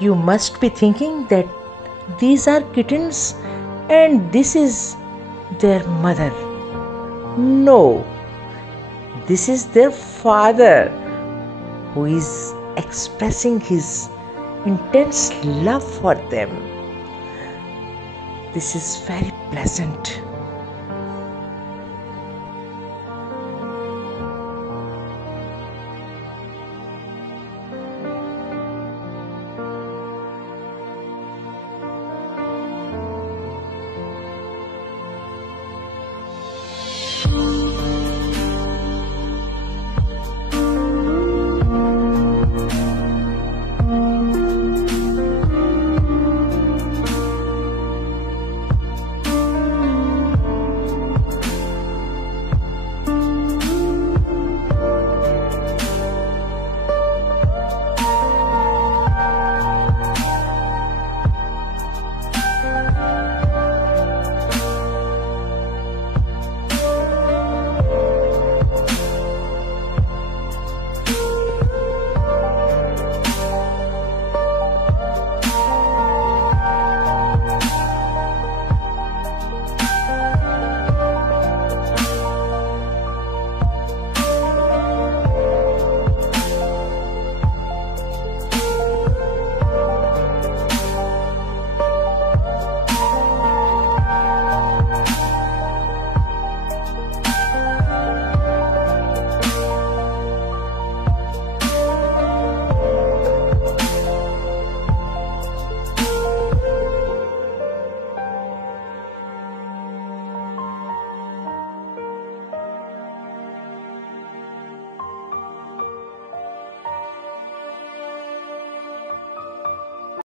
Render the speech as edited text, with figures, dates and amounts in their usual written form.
You must be thinking that these are kittens and this is their mother. No, this is their father who is expressing his intense love for them. This is very pleasant.